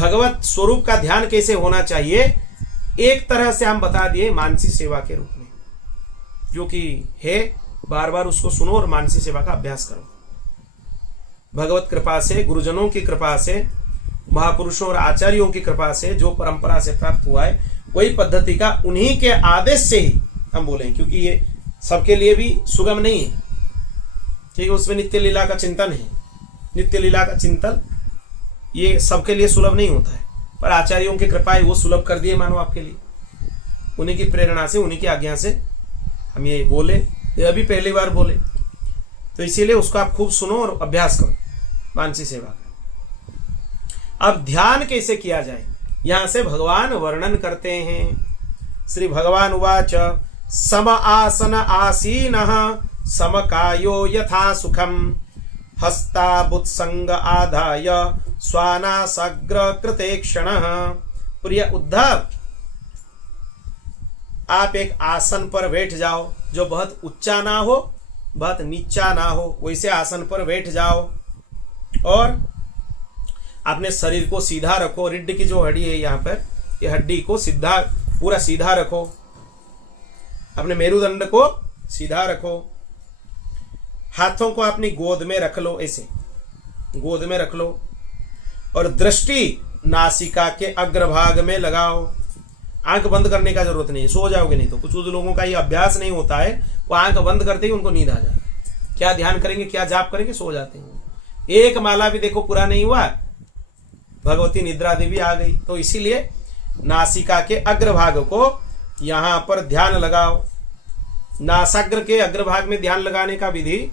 भगवत स्वरूप का ध्यान कैसे होना चाहिए, एक तरह से हम बता दिए मानसी सेवा के रूप में, जो कि है बार बार उसको सुनो और मानसी सेवा का अभ्यास करो। भगवत कृपा से, गुरुजनों की कृपा से, महापुरुषों और आचार्यों की कृपा से जो परंपरा से प्राप्त हुआ है वही पद्धति का, उन्हीं के आदेश से ही हम बोलें, क्योंकि ये सबके लिए भी सुगम नहीं है। ठीक है, उसमें नित्य लीला का चिंतन है, नित्य लीला का चिंतन ये सबके लिए सुलभ नहीं होता है, पर आचार्यों की कृपा है वो सुलभ कर दिए मानो आपके लिए। उन्हीं की प्रेरणा से, उन्हीं की आज्ञा से हम ये बोले, ये अभी पहली बार बोले, तो इसीलिए उसको आप खूब सुनो और अभ्यास करो मानसी सेवा का। अब ध्यान कैसे किया जाए, यहां से भगवान वर्णन करते हैं। श्री भगवान उवाच सम आसन आसीनः समकायो यथा सुखम हस्ताबुत्संग आधाय स्वानासाग्र कृते क्षणः। प्रिय उद्धव, आप एक आसन पर बैठ जाओ जो बहुत ऊंचा ना हो, बहुत नीचा ना हो, वैसे आसन पर बैठ जाओ और अपने शरीर को सीधा रखो। रीढ़ की जो हड्डी है यहाँ पर, ये हड्डी को सीधा, पूरा सीधा रखो। अपने मेरुदंड को सीधा रखो। हाथों को अपनी गोद में रख लो, ऐसे गोद में रख लो और दृष्टि नासिका के अग्रभाग में लगाओ। आंख बंद करने का जरूरत नहीं है, सो जाओगे नहीं तो। कुछ लोगों का ये अभ्यास नहीं होता है, वो आंख बंद करते ही उनको नींद आ जाती है। क्या ध्यान करेंगे, क्या जाप करेंगे, सो जाते हैं। एक माला भी देखो पूरा नहीं हुआ, भगवती निद्रा देवी आ गई। तो इसीलिए नासिका के अग्रभाग को यहां पर ध्यान लगाओ। नासाग्र के अग्रभाग में ध्यान लगाने का विधि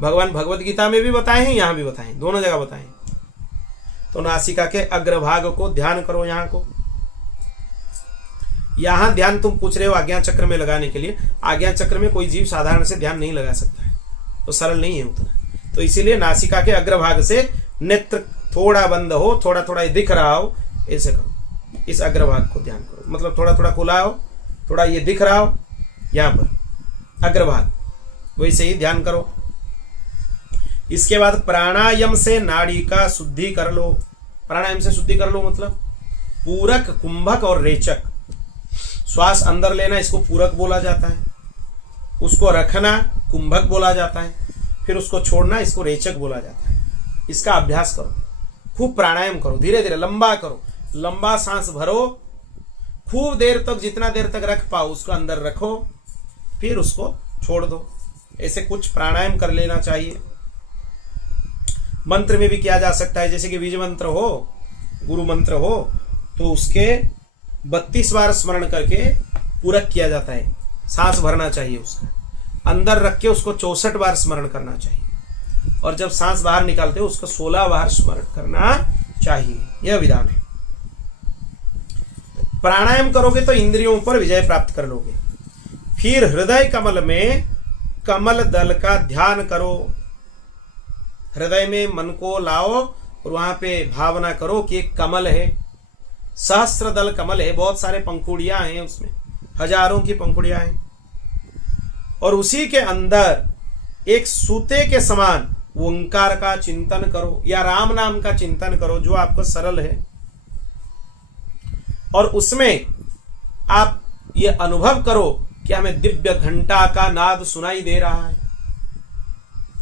भगवान भगवत गीता में भी बताए हैं, यहां भी बताए, दोनों जगह बताए। तो नासिका के अग्रभाग को ध्यान करो। यहां को, यहां ध्यान तुम पूछ रहे हो आज्ञा चक्र में लगाने के लिए। आज्ञा चक्र में कोई जीव साधारण से ध्यान नहीं लगा सकता है, तो सरल नहीं है उतना। तो इसीलिए नासिका के अग्रभाग से नेत्र थोड़ा बंद हो, थोड़ा थोड़ा दिख रहा हो, ऐसे करो। इस अग्रभाग को ध्यान करो, मतलब थोड़ा थोड़ा खुला हो, थोड़ा ये दिख रहा हो, यहां पर अग्रभाग, वैसे ही ध्यान करो। इसके बाद प्राणायाम से नाड़ी का शुद्धि कर लो। प्राणायाम से शुद्धि कर लो मतलब पूरक, कुंभक और रेचक। श्वास अंदर लेना, इसको पूरक बोला जाता है। उसको रखना कुंभक बोला जाता है। फिर उसको छोड़ना, इसको रेचक बोला जाता है। इसका अभ्यास करो, खूब प्राणायाम करो, धीरे धीरे लंबा करो। लंबा सांस भरो, खूब देर तक, जितना देर तक रख पाओ उसको अंदर रखो, फिर उसको छोड़ दो। ऐसे कुछ प्राणायाम कर लेना चाहिए। मंत्र में भी किया जा सकता है, जैसे कि बीज मंत्र हो, गुरु मंत्र हो, तो उसके 32 बार स्मरण करके पूरक किया जाता है। सांस भरना चाहिए, उसका अंदर रख के उसको 64 बार स्मरण करना चाहिए, और जब सांस बाहर निकालते हो उसको 16 बार स्मरण करना चाहिए। यह विधान है। प्राणायाम करोगे तो इंद्रियों पर विजय प्राप्त कर लोगे। फिर हृदय कमल में कमल दल का ध्यान करो। हृदय में मन को लाओ और वहां पे भावना करो कि एक कमल है, सहस्त्र दल कमल है, बहुत सारे पंखुड़ियां हैं उसमें, हजारों की पंखुड़ियां हैं, और उसी के अंदर एक सूते के समान ओंकार का चिंतन करो या राम नाम का चिंतन करो, जो आपको सरल है। और उसमें आप ये अनुभव करो कि हमें दिव्य घंटा का नाद सुनाई दे रहा है।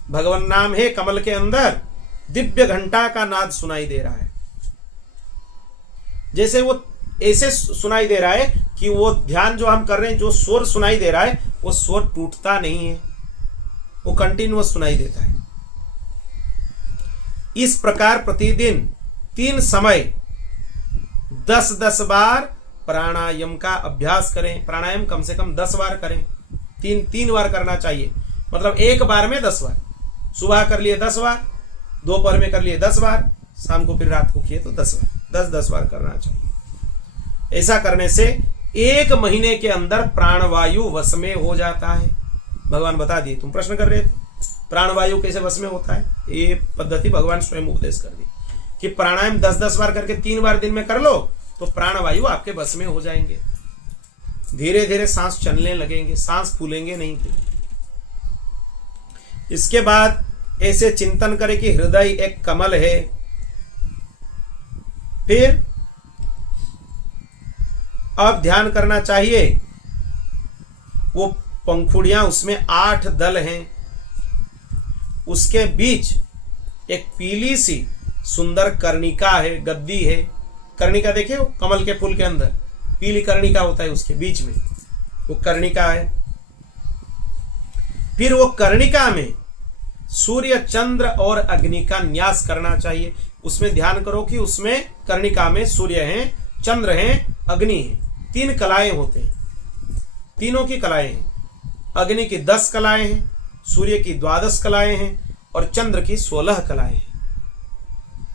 भगवान नाम है, कमल के अंदर दिव्य घंटा का नाद सुनाई दे रहा है। जैसे वो ऐसे सुनाई दे रहा है कि वो ध्यान जो हम कर रहे हैं, जो स्वर सुनाई दे रहा है, वो स्वर टूटता नहीं है, वो कंटिन्यूअस सुनाई देता है। इस प्रकार प्रतिदिन 3 समय 10-10 बार प्राणायाम का अभ्यास करें। प्राणायाम कम से कम 10 बार करें, 3 बार करना चाहिए, मतलब एक बार में 10 बार। सुबह कर लिए 10 बार, दोपहर में कर लिए 10 बार, शाम को फिर रात को किए तो 10 बार, 10-10 बार करना चाहिए। ऐसा करने से 1 महीने के अंदर प्राणवायु वश में हो जाता है। भगवान बता दिए, तुम प्रश्न कर रहे थे प्राणवायु कैसे वश में होता है, ये पद्धति भगवान स्वयं उपदेश कर दी कि प्राणायाम 10-10 बार करके 3 बार दिन में कर लो तो प्राणवायु आपके बस में हो जाएंगे। धीरे धीरे सांस चलने लगेंगे, सांस फूलेंगे नहीं। इसके बाद ऐसे चिंतन करें कि हृदय एक कमल है, फिर अब ध्यान करना चाहिए, वो पंखुड़ियां उसमें 8 दल हैं, उसके बीच एक पीली सी सुंदर कर्णिका है, गद्दी है। कर्णिका देखिए, वो कमल के फूल के अंदर पीली कर्णिका होता है, उसके बीच में वो कर्णिका है। फिर वो कर्णिका में सूर्य, चंद्र और अग्नि का न्यास करना चाहिए। उसमें ध्यान करो कि उसमें कर्णिका में सूर्य हैं, चंद्र हैं, अग्नि है। 3 कलाएं होते हैं, तीनों की कलाएं हैं। अग्नि की 10 कलाएं हैं, सूर्य की 12 कलाएं हैं और चंद्र की 16 कलाएं हैं।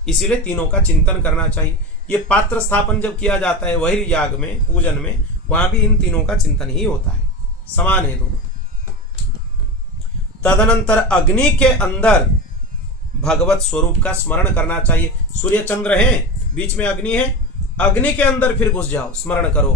इसीलिए तीनों का चिंतन करना चाहिए। ये पात्र स्थापन जब किया जाता है वही याग में, पूजन में, वहां भी इन तीनों का चिंतन ही होता है, समान है दोनों। तदनंतर अग्नि के अंदर भगवत स्वरूप का स्मरण करना चाहिए। सूर्य चंद्र हैं, बीच में अग्नि है, अग्नि के अंदर फिर घुस जाओ, स्मरण करो।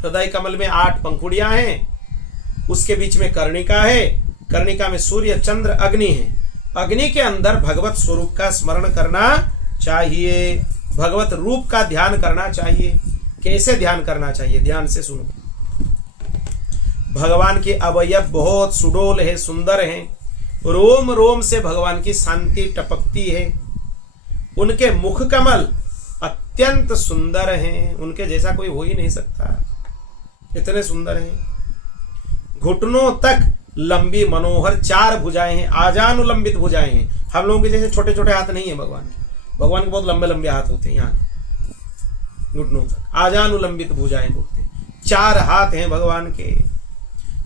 हृदय कमल में 8 पंखुड़ियां हैं, उसके बीच में कर्णिका है, कर्णिका में सूर्य, चंद्र, अग्नि है। अग्नि के अंदर भगवत स्वरूप का स्मरण करना चाहिए, भगवत रूप का ध्यान करना चाहिए। कैसे ध्यान करना चाहिए, ध्यान से सुनो। भगवान के अवयव बहुत सुडोल है, सुंदर है। रोम रोम से भगवान की शांति टपकती है। उनके मुख कमल अत्यंत सुंदर हैं, उनके जैसा कोई हो ही नहीं सकता, इतने सुंदर हैं। घुटनों तक लंबी मनोहर 4 भुजाएं हैं, आजानुलंबित भुजाएं हैं। हम लोगों के जैसे छोटे छोटे हाथ नहीं है भगवान के। भगवान के बहुत लंबे लंबे हाथ होते हैं, यहाँ घुटनों तक आजानुलंबित भुजाएं होते हैं। 4 हाथ हैं भगवान के।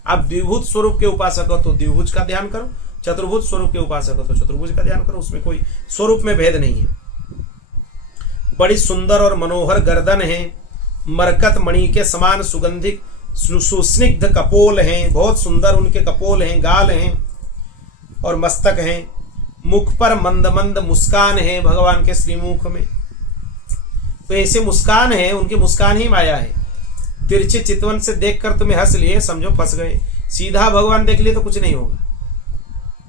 आप द्विभुज स्वरूप के उपासक हो तो द्विभुज का ध्यान करो, चतुर्भुज स्वरूप के उपासक हो तो चतुर्भुज का ध्यान करो, उसमें कोई स्वरूप में भेद नहीं है। बड़ी सुंदर और मनोहर गर्दन है, मरकत मणि के समान सुगंधित सुस्निग्ध कपोल हैं, बहुत सुंदर उनके कपोल हैं, गाल हैं और मस्तक हैं। मुख पर मंद मंद मुस्कान है भगवान के श्रीमुख में, तो ऐसे मुस्कान है, उनकी मुस्कान ही माया है। तिरछे चितवन से देखकर तुम्हें हंस लिए, समझो फंस गए। सीधा भगवान देख लिए तो कुछ नहीं होगा।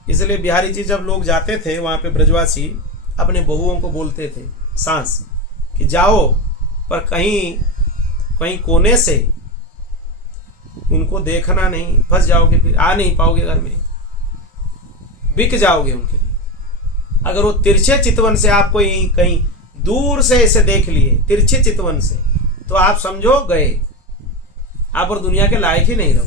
इसलिए बिहारी जी जब लोग जाते थे वहां पे, ब्रजवासी अपने बहुओं को बोलते थे सांस कि जाओ, पर कहीं कहीं कोने से उनको देखना नहीं, फंस जाओगे, फिर आ नहीं पाओगे घर में, बिक जाओगे उनके लिए। अगर वो तिरछे चितवन से आपको कहीं दूर से ऐसे देख लिए, तिरछे चितवन से, तो आप समझो गए, आप और दुनिया के लायक ही नहीं रहो।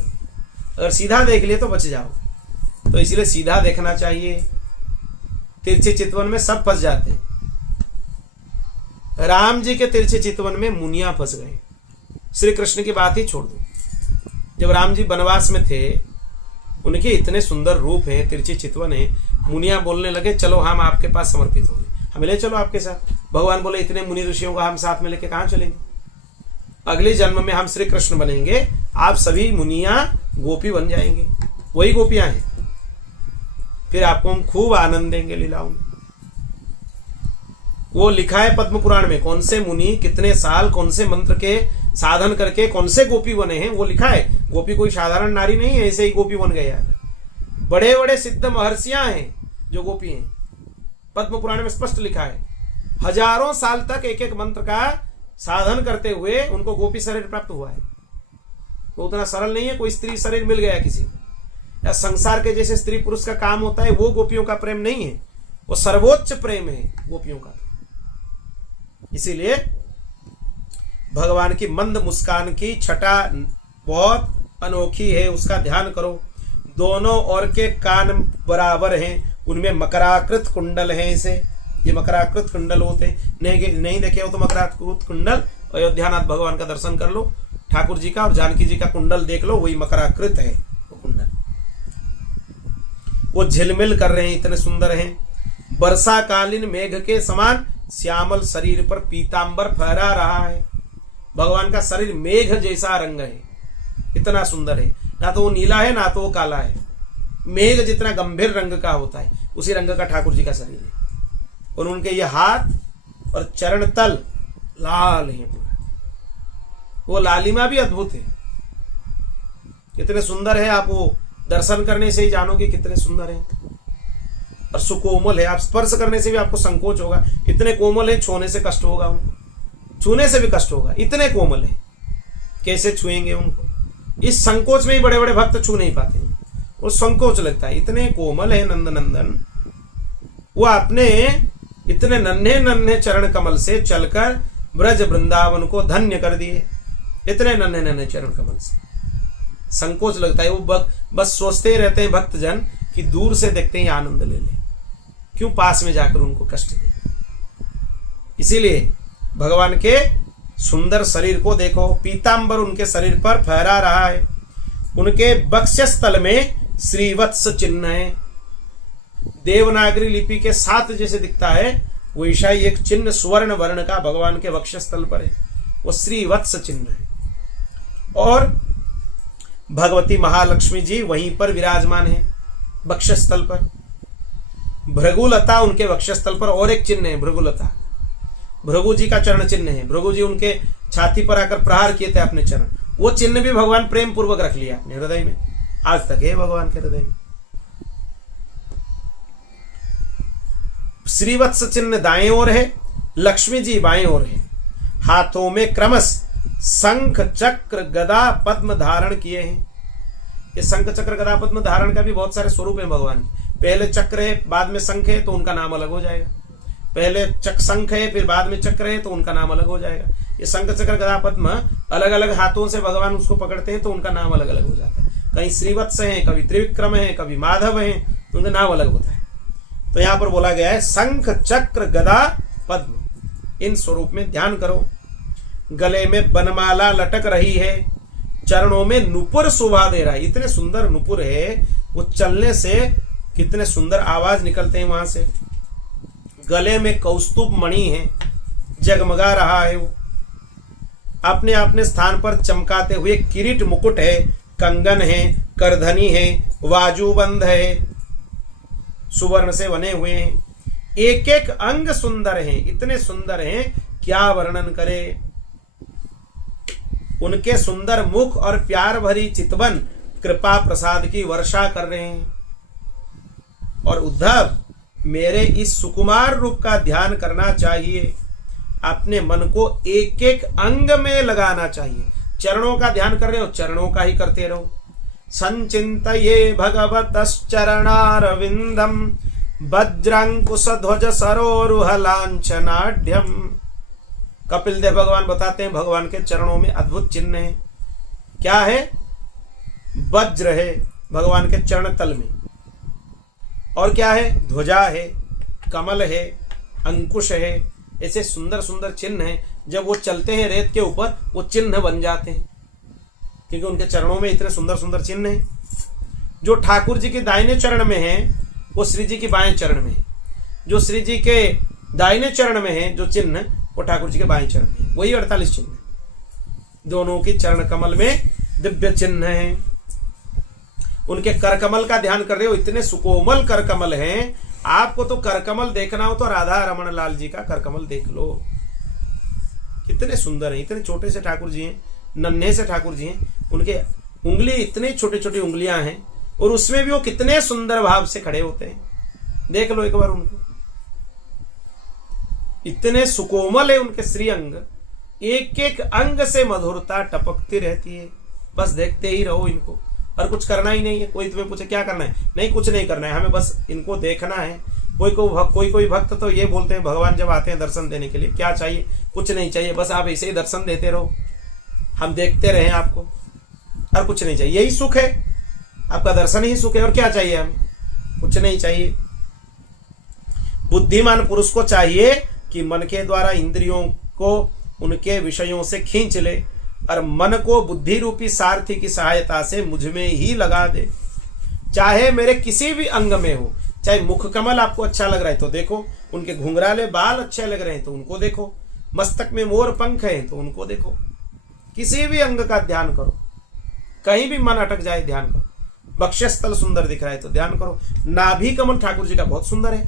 अगर सीधा देख लिए तो बच जाओ। तो इसलिए सीधा देखना चाहिए। तिरछे चितवन में सब फंस जाते हैं। राम जी के तिरछे चितवन में मुनिया फंस गए। श्री कृष्ण की बात ही छोड़ दो। जब राम जी वनवास में थे, उनके इतने सुंदर रूप हैं, तिरछे चितवन है, मुनिया बोलने लगे चलो हम आपके पास समर्पित हो गए, हमें ले चलो आपके साथ। भगवान बोले इतने मुनि ऋषियों को हम साथ में लेके कहां चलेंगे, अगले जन्म में हम श्री कृष्ण बनेंगे, आप सभी मुनिया गोपी बन जाएंगे, वही गोपियां हैं, फिर आपको हम खूब आनंद देंगे लीलाओं में। वो लिखा है पद्म पुराण में, कौन से मुनि कितने साल कौन से मंत्र के साधन करके कौन से गोपी बने हैं, वो लिखा है। गोपी कोई साधारण नारी नहीं है, ऐसे ही गोपी बन गए। बड़े बड़े सिद्ध महर्षियां हैं जो गोपी हैं, पद्म पुराण में स्पष्ट लिखा है। हजारों साल तक एक एक मंत्र का साधन करते हुए उनको गोपी शरीर प्राप्त हुआ है। तो उतना सरल नहीं है कोई स्त्री शरीर मिल गया किसी को, या संसार के जैसे स्त्री पुरुष का काम होता है, वो गोपियों का प्रेम नहीं है, वो सर्वोच्च प्रेम है गोपियों का। इसीलिए भगवान की मंद मुस्कान की छटा बहुत अनोखी है, उसका ध्यान करो। दोनों ओर के कान बराबर हैं, उनमें मकराकृत कुंडल हैं। इसे ये मकराकृत कुंडल होते हैं, नहीं देखे हो तो मकराकृत कुंडल अयोध्यानाथ भगवान का दर्शन कर लो, ठाकुर जी का और जानकी जी का कुंडल देख लो, वही मकराकृत है वो कुंडल। वो झिलमिल कर रहे हैं, इतने सुंदर हैं। वर्षाकालीन मेघ के समान श्यामल शरीर पर पीतांबर फहरा रहा है। भगवान का शरीर मेघ जैसा रंग है, इतना सुंदर है। ना तो वो नीला है ना तो वो काला है, मेघ जितना गंभीर रंग का होता है उसी रंग का ठाकुर जी का शरीर है। और उनके ये हाथ और चरण तल लाल है पूरा, वो लालिमा भी अद्भुत है, कितने सुंदर है। आप वो दर्शन करने से ही जानोगे कितने सुंदर है। और सुकोमल है, आप स्पर्श करने से भी आपको संकोच होगा, इतने कोमल है, छूने से कष्ट होगा उनको। छूने से भी कष्ट होगा, इतने कोमल है, कैसे छुएंगे उनको? इस संकोच में ही बड़े बड़े भक्त छू नहीं पाते हैं, वो संकोच लगता है, इतने कोमल है नंदनंदन। वो अपने इतने नन्हे नन्हे चरण कमल से चलकर ब्रज वृंदावन को धन्य कर दिए, इतने नन्हे नन्हे चरण कमल से संकोच लगता है। वो बस सोचते ही रहते हैं भक्तजन कि दूर से देखते ही आनंद ले ले, क्यों पास में जाकर उनको कष्ट दे। इसीलिए भगवान के सुंदर शरीर को देखो, पीतांबर उनके शरीर पर फहरा रहा है, उनके वक्षस्थल में श्रीवत्स चिन्ह है, देवनागरी लिपि के साथ जैसे दिखता है वैसा ही एक चिन्ह स्वर्ण वर्ण का भगवान के वक्षस्थल पर है, वो श्रीवत्स चिन्ह है। और भगवती महालक्ष्मी जी वहीं पर विराजमान है वक्षस्थल पर। भृगुलता उनके वक्षस्थल पर और एक चिन्ह है, भृगुलता भृगु जी का चरण चिन्ह है। भृगु जी उनके छाती पर आकर प्रहार किए थे अपने चरण, वो चिन्ह भी भगवान प्रेम पूर्वक रख लिया अपने हृदय में, आज तक है भगवान के हृदय में। श्रीवत्स चिन्ह दाएं ओर है, लक्ष्मी जी बाएं ओर है, हाथों में क्रमश शंख चक्र गदा पद्म धारण किए हैं। ये शंख चक्र गदा पद्म धारण का भी बहुत सारे स्वरूप है भगवान के। पहले चक्र है बाद में शंख है तो उनका नाम अलग हो जाएगा, पहले शंख है फिर बाद में चक्र है तो उनका नाम अलग हो जाएगा। ये शंख चक्र गदा पद्म अलग अलग हाथों से भगवान उसको पकड़ते हैं तो उनका नाम अलग अलग हो जाता है। कहीं श्रीवत्स है, कभी त्रिविक्रम है, कभी माधव है, तो उनका नाम अलग होता है। तो यहां पर बोला गया है शंख चक्र गदा पद्म, इन स्वरूप में ध्यान करो। गले में बनमाला लटक रही है, चरणों में नुपुर शोभा दे रहा है, इतने सुंदर नुपुर है, वो चलने से कितने सुंदर आवाज निकलते हैं वहां से। गले में कौस्तुभ मणि है, जगमगा रहा है वो, अपने अपने स्थान पर चमकाते हुए किरीट मुकुट है, कंगन है, करधनी है, बाजूबंद है, सुवर्ण से बने हुए हैं, एक एक अंग सुंदर हैं, इतने सुंदर हैं क्या वर्णन करे। उनके सुंदर मुख और प्यार भरी चितवन कृपा प्रसाद की वर्षा कर रहे हैं। और उद्धव, मेरे इस सुकुमार रूप का ध्यान करना चाहिए, अपने मन को एक एक अंग में लगाना चाहिए। चरणों का ध्यान कर रहे हो, चरणों का ही करते रहो। संचिन्तये भगवतश्चरणारविंदम वज्रांकुश ध्वज सरोरुह लांछनाढ्यम। कपिल देव भगवान बताते हैं भगवान के चरणों में अद्भुत चिन्ह है। क्या है? वज्र है भगवान के चरण तल में, और क्या है? ध्वजा है, कमल है, अंकुश है, ऐसे सुंदर सुंदर चिन्ह हैं। जब वो चलते हैं रेत के ऊपर वो चिन्ह बन जाते हैं, क्योंकि उनके चरणों में इतने सुंदर सुंदर चिन्ह हैं। जो ठाकुर जी के दाहिने चरण में है वो श्री जी के बाएं चरण में है, जो श्री जी के दाहिने चरण में है जो चिन्ह वो ठाकुर जी के बाएं चरण में, वही 48 चिन्ह है। दोनों की चरण कमल में दिव्य चिन्ह है। उनके करकमल का ध्यान कर रहे हो, इतने सुकोमल करकमल हैं। आपको तो करकमल देखना हो तो राधा रमन लाल जी का करकमल देख लो, कितने सुंदर हैं। इतने छोटे से ठाकुर जी हैं, नन्हे से ठाकुर जी हैं, उनके उंगली इतनी छोटी छोटी उंगलियां हैं, और उसमें भी वो कितने सुंदर भाव से खड़े होते हैं। देख लो एक बार उनको, इतने सुकोमल है उनके श्री अंग, एक एक अंग से मधुरता टपकती रहती है। बस देखते ही रहो इनको, और कुछ करना ही नहीं है। कोई तुम्हें पूछे क्या करना है, नहीं कुछ नहीं करना है, हमें बस इनको देखना है। कोई भक्त तो ये बोलते हैं भगवान जब आते हैं दर्शन देने के लिए क्या चाहिए, कुछ नहीं चाहिए, बस आप ऐसे ही दर्शन देते रहो, हम देखते रहें आपको, और कुछ नहीं चाहिए। यही सुख है, आपका दर्शन ही सुख है, और क्या चाहिए हमें? कुछ नहीं चाहिए। बुद्धिमान पुरुष को चाहिए कि मन के द्वारा इंद्रियों को उनके विषयों से खींच ले, और मन को बुद्धि रूपी सारथी की सहायता से मुझ में ही लगा दे। चाहे मेरे किसी भी अंग में हो, चाहे मुख कमल आपको अच्छा लग रहा है तो देखो, उनके घुंघराले बाल अच्छे लग रहे हैं तो उनको देखो, मस्तक में मोर पंख है तो उनको देखो, किसी भी अंग का ध्यान करो। कहीं भी मन अटक जाए ध्यान करो। वक्षस्थल सुंदर दिख रहा है तो ध्यान करो। नाभि कमल ठाकुर जी का बहुत सुंदर है,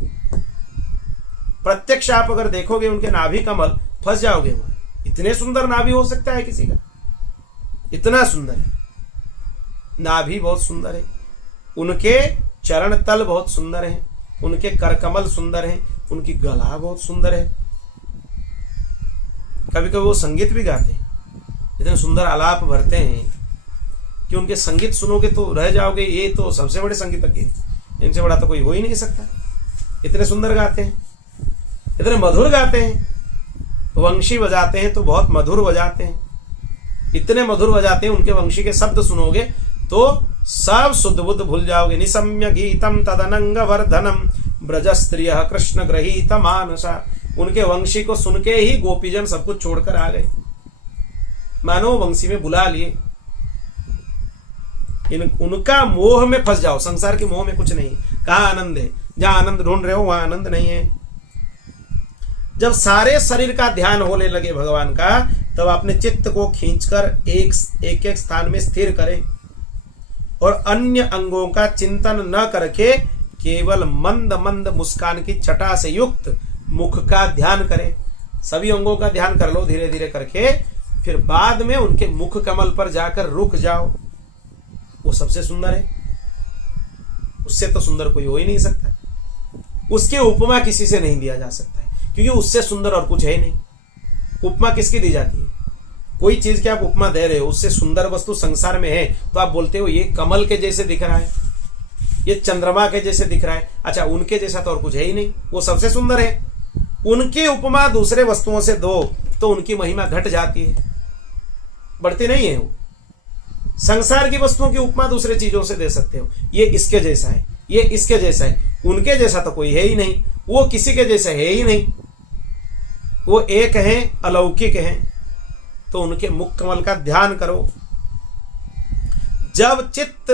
प्रत्यक्ष आप अगर देखोगे उनके नाभि कमल फंस जाओगे वहां। इतने सुंदर नाभि हो सकता है किसी का? इतना सुंदर है नाभि, बहुत सुंदर है। उनके चरण तल बहुत सुंदर है, उनके करकमल सुंदर है, उनकी गला बहुत सुंदर है। कभी कभी वो संगीत भी गाते हैं, इतने सुंदर आलाप भरते हैं कि उनके संगीत सुनोगे तो रह जाओगे, ये तो सबसे बड़े संगीतज्ञ हैं, इनसे बड़ा तो कोई हो ही नहीं सकता। इतने सुंदर गाते हैं, इतने मधुर गाते हैं, वंशी बजाते हैं तो बहुत मधुर बजाते हैं, इतने मधुर बजाते हैं, उनके वंशी के शब्द सुनोगे तो सब शुद्ध बुद्ध भूल जाओगे। निसम्य गीतम तदनंग वर्धनम ब्रज स्त्रिय कृष्ण ग्रहीत मानसा। उनके वंशी को सुन के ही गोपीजन सब कुछ छोड़कर आ गए, मानो वंशी में बुला लिए। उनका मोह में फंस जाओ, संसार के मोह में कुछ नहीं। कहाँ आनंद है? जहां आनंद ढूंढ रहे हो वहां आनंद नहीं है। जब सारे शरीर का ध्यान होने लगे भगवान का, तब अपने चित्त को खींचकर एक एक स्थान में स्थिर करें और अन्य अंगों का चिंतन न करके केवल मंद मंद मुस्कान की छटा से युक्त मुख का ध्यान करें। सभी अंगों का ध्यान कर लो धीरे धीरे करके, फिर बाद में उनके मुख कमल पर जाकर रुक जाओ। वो सबसे सुंदर है, उससे तो सुंदर कोई हो ही नहीं सकता। उसकी उपमा किसी से नहीं दिया जा सकता है, क्योंकि उससे सुंदर और कुछ है नहीं। उपमा किसकी दी जाती है? कोई चीज की आप उपमा दे रहे हो, उससे सुंदर वस्तु संसार में है तो आप बोलते हो ये कमल के जैसे दिख रहा है, ये चंद्रमा के जैसे दिख रहा है। अच्छा, उनके जैसा तो और कुछ है ही नहीं, वो सबसे सुंदर है। उनकी उपमा दूसरे वस्तुओं से दो तो उनकी महिमा घट जाती है, बढ़ती नहीं है। वो संसार की वस्तुओं की उपमा दूसरे चीजों से दे सकते हो, ये इसके जैसा है, ये इसके जैसा है। उनके जैसा तो कोई है ही नहीं, वो किसी के जैसा है ही नहीं, वो एक है, अलौकिक है। तो उनके मुख कमल का ध्यान करो। जब चित्त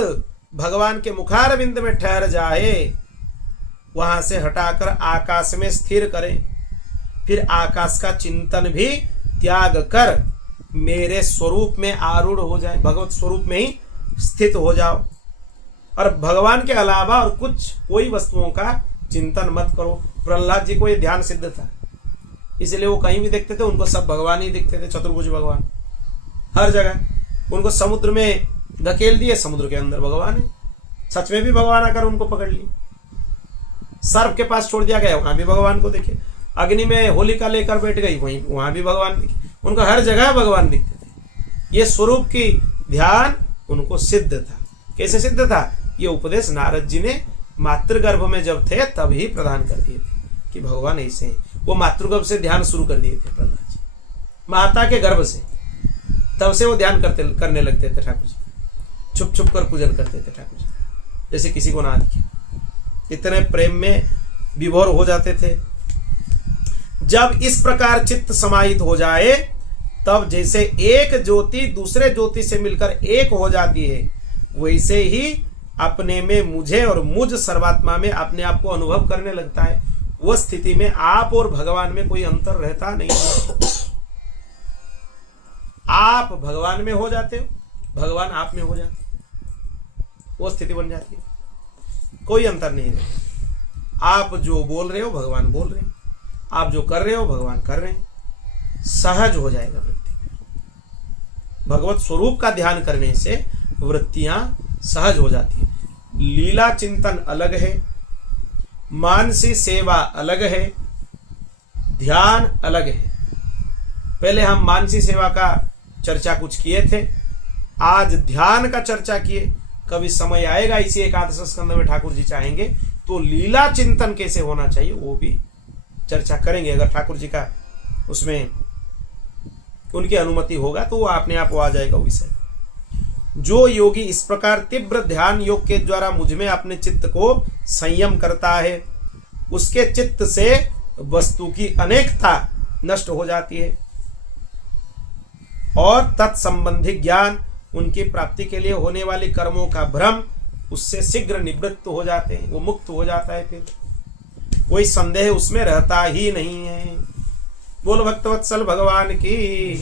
भगवान के मुखारविंद में ठहर जाए, वहां से हटाकर आकाश में स्थिर करें। फिर आकाश का चिंतन भी त्याग कर मेरे स्वरूप में आरूढ़ हो जाए, भगवत स्वरूप में ही स्थित हो जाओ। और भगवान के अलावा और कुछ कोई वस्तुओं का चिंतन मत करो। प्रहलाद जी को ये ध्यान सिद्ध था, इसलिए वो कहीं भी देखते थे उनको सब भगवान ही दिखते थे, चतुर्भुज भगवान हर जगह। उनको समुद्र में धकेल दिए, समुद्र के अंदर भगवान है, सच में भी भगवान आकर उनको पकड़ लिए। सर्प के पास छोड़ दिया गया, वहां भी भगवान को देखे। अग्नि में होलिका लेकर बैठ गई, वहां भी भगवान दिखे। उनको हर जगह भगवान दिखते थे। ये स्वरूप की ध्यान उनको सिद्ध था। कैसे सिद्ध था? ये उपदेश नारद जी ने मातृगर्भ में जब थे तब ही प्रदान कर दिए थे कि भगवान ऐसे हैं। वो मातृगर्भ से ध्यान शुरू कर दिए थे प्रहलाद जी, माता के गर्भ से। तब से वो ध्यान करने लगते थे ठाकुर जी, छुप छुप कर पूजन करते थे ठाकुर जी, जैसे किसी को ना दिखे। इतने प्रेम में विभोर हो जाते थे। जब इस प्रकार चित्त समाहित हो जाए, तब जैसे एक ज्योति दूसरे ज्योति से मिलकर एक हो जाती है, वैसे ही अपने में मुझे और मुझ सर्वात्मा में अपने आप को अनुभव करने लगता है। वह स्थिति में आप और भगवान में कोई अंतर रहता नहीं है। आप भगवान में हो जाते हो, भगवान आप में हो जाते, वो स्थिति बन जाती है। कोई अंतर नहीं रहता। आप जो बोल रहे हो भगवान बोल रहे हैं, आप जो कर रहे हो भगवान कर रहे हैं। सहज हो जाएगा वृत्ति। भगवत स्वरूप का ध्यान करने से वृत्तियां सहज हो जाती है। लीला चिंतन अलग है, मानसी सेवा अलग है, ध्यान अलग है। पहले हम मानसी सेवा का चर्चा कुछ किए थे, आज ध्यान का चर्चा किए। कभी समय आएगा इसी एकादश स्कंद में ठाकुर जी चाहेंगे तो लीला चिंतन कैसे होना चाहिए वो भी चर्चा करेंगे। अगर ठाकुर जी का उसमें उनकी अनुमति होगा तो वो अपने आप आ जाएगा विषय। जो योगी इस प्रकार तीव्र ध्यान योग के द्वारा मुझ में अपने चित्त को संयम करता है, उसके चित्त से वस्तु की अनेकता नष्ट हो जाती है और तत्संबंधी ज्ञान, उनकी प्राप्ति के लिए होने वाली कर्मों का भ्रम उससे शीघ्र निवृत्त हो जाते हैं। वो मुक्त हो जाता है, फिर कोई संदेह उसमें रहता ही नहीं है। बोल भक्तवत्सल भगवान की।